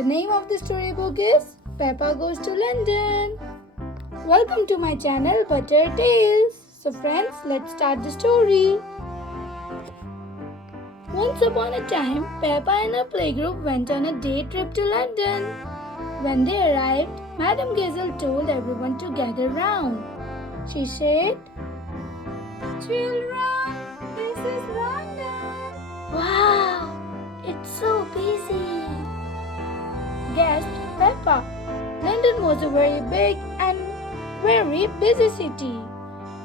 The name of the storybook is Peppa Goes to London. Welcome to my channel Butter Tales. So friends, let's start the story. Once upon a time, Peppa and her playgroup went on a day trip to London. When they arrived, Madame Gazelle told everyone to gather round. She said, "Children, this is London." "Wow, it's so busy," gasped Peppa. London was a very big and very busy city.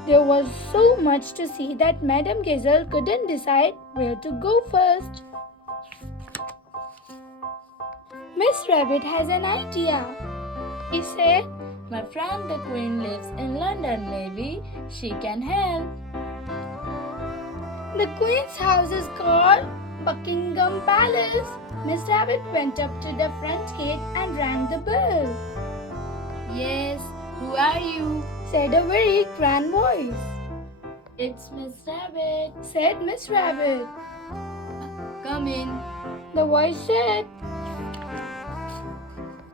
There was so much to see that Madame Gazelle couldn't decide where to go first. Miss Rabbit has an idea. He said, My friend the Queen lives in London. Maybe she can help. "The Queen's house is called Buckingham Palace." Miss Rabbit went up to the front gate and rang the bell. Yes, who are you? Said a very grand voice. It's Miss Rabbit. Said Miss Rabbit. Come in. The voice said.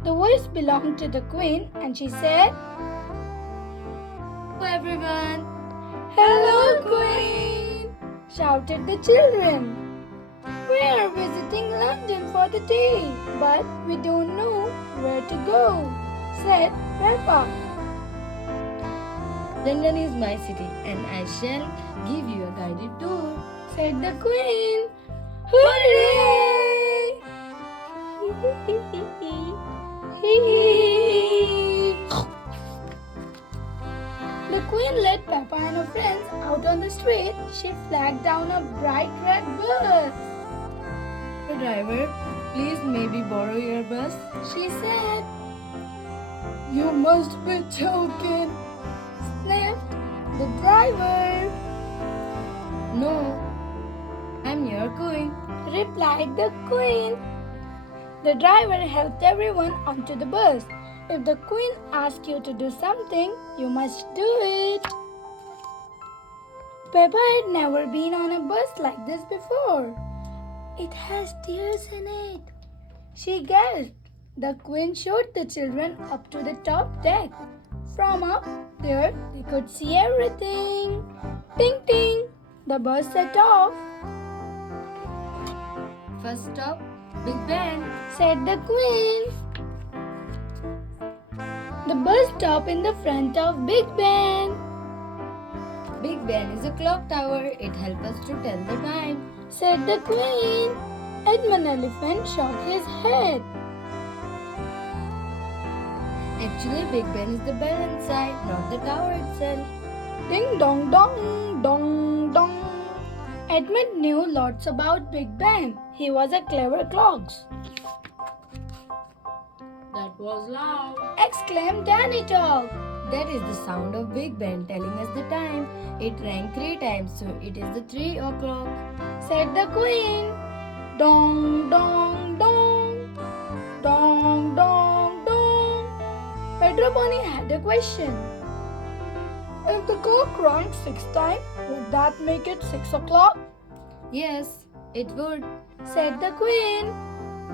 The voice belonged to the Queen and she said, Hello everyone. "Hello, Queen!" shouted the children. "We are visiting London for the day, but we don't know where to go," said Peppa. London is my city and I shall give you a guided tour. Said the Queen. "Hooray!" The Queen led Peppa and her friends out on the street. She flagged down a bright red bus. Driver, please maybe borrow your bus. She said. "You must be joking," snapped the driver. No, I'm your queen. Replied the Queen. The driver helped everyone onto the bus. If the Queen asks you to do something, you must do it. Peppa had never been on a bus like this before. "It has stairs in it," she gasped. The Queen showed the children up to the top deck. From up there, they could see everything. Ting ting! The bus set off. First stop, Big Ben. Said the Queen. The bus stopped in the front of Big Ben. Big Ben is a clock tower. It helps us to tell the time. Said the Queen. Edmund Elephant shook his head. Actually, Big Ben is the bell inside, not the tower itself. Ding dong dong dong dong. Edmund knew lots about Big Ben. He was a clever clock. That was loud. Exclaimed Danny Dog. That is the sound of Big Ben telling us the time. It rang 3 times, so it is the 3 o'clock. Said the Queen. Dong dong dong. Dong dong dong. Pedro Pony had a question. "If the clock rang 6 times, would that make it 6 o'clock?" Yes, it would. Said the Queen.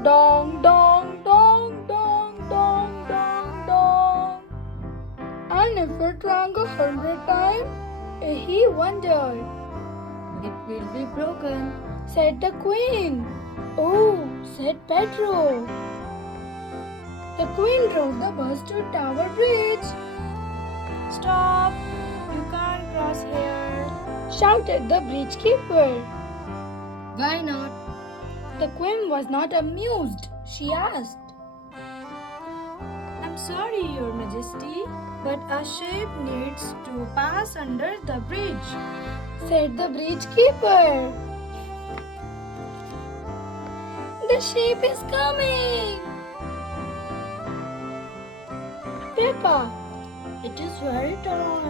Dong dong dong dong dong dong dong. "And if it rang 100 times?" he wondered. It will be broken. Said the Queen. "Oh," said Pedro. The Queen drove the bus to Tower Bridge. "Stop! You can't cross here," shouted the bridge keeper. Why not? The Queen was not amused. She asked, "I'm sorry, Your Majesty, but a ship needs to pass under the bridge," said the bridge keeper. "The ship is coming!" "Peppa, it is very tall."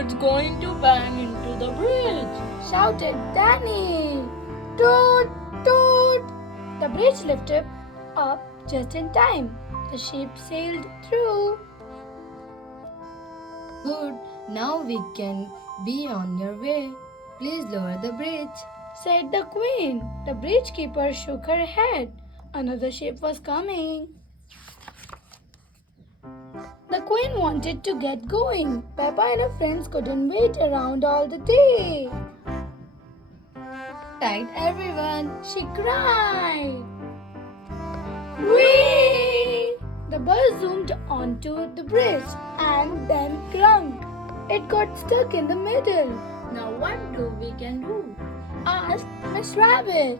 It's going to bang into the bridge. Shouted Danny. "Toot! Toot!" The bridge lifted up just in time. The ship sailed through. Good. Now we can be on your way. Please lower the bridge. said the queen. The bridge keeper shook her head. Another ship was coming. The queen wanted to get going. Peppa and her friends couldn't wait around all the day. Tight everyone. She cried. Whee! The bus zoomed onto the bridge and then clunked. It got stuck in the middle. Now what do we can do? Asked Miss Rabbit.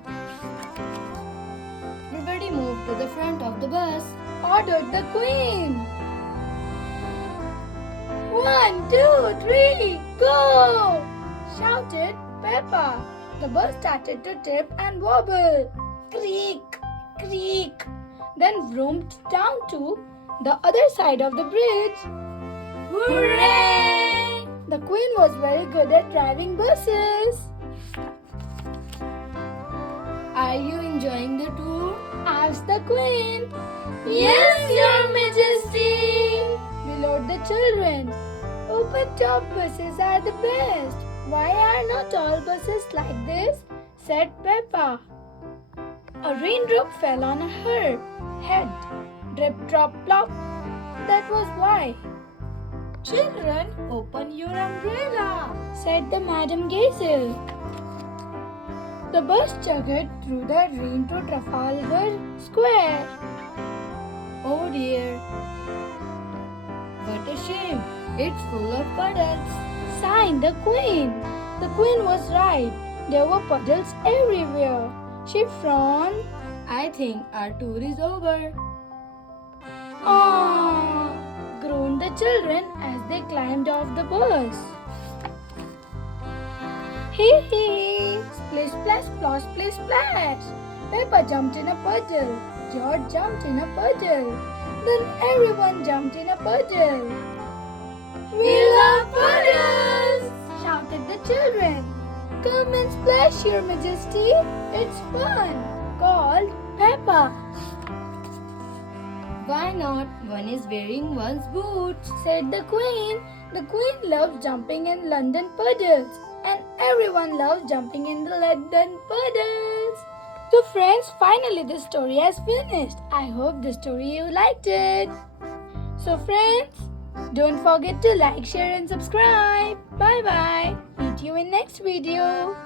Everybody moved to the front of the bus. Ordered the queen. 1, 2, 3, go! Shouted Peppa. The bus started to tip and wobble. Creak, creak. Then roomed down to the other side of the bridge. Hooray! The queen was very good at driving buses. Are you enjoying the tour? Asked the queen. Yes, Your Majesty. Bellowed the children. Open top buses are the best. Why are not all buses like this? Said Peppa. A raindrop fell on her head. Drip, drop, plop. That was why. Children, open your umbrella, Said the Madam Gazelle. The bus chugged through the rain to Trafalgar Square. Oh dear. What a shame. It's full of puddles. Sighed the queen. The queen was right. There were puddles everywhere. She frowned. I think our tour is over. Ah! Groaned the children as they climbed off the bus. Hee hee! Splish splash splosh splish splash! Peppa jumped in a puddle. George jumped in a puddle. Then everyone jumped in a puddle. We love puddles! Shouted the children. Come and splash, Your Majesty. It's fun. Called Peppa. Why not? One is wearing one's boots. Said the queen. The queen loves jumping in London puddles. And everyone loves jumping in the London puddles. So friends, finally the story has finished. I hope the story you liked it. So friends, don't forget to like, share and subscribe. Bye bye. Meet you in next video.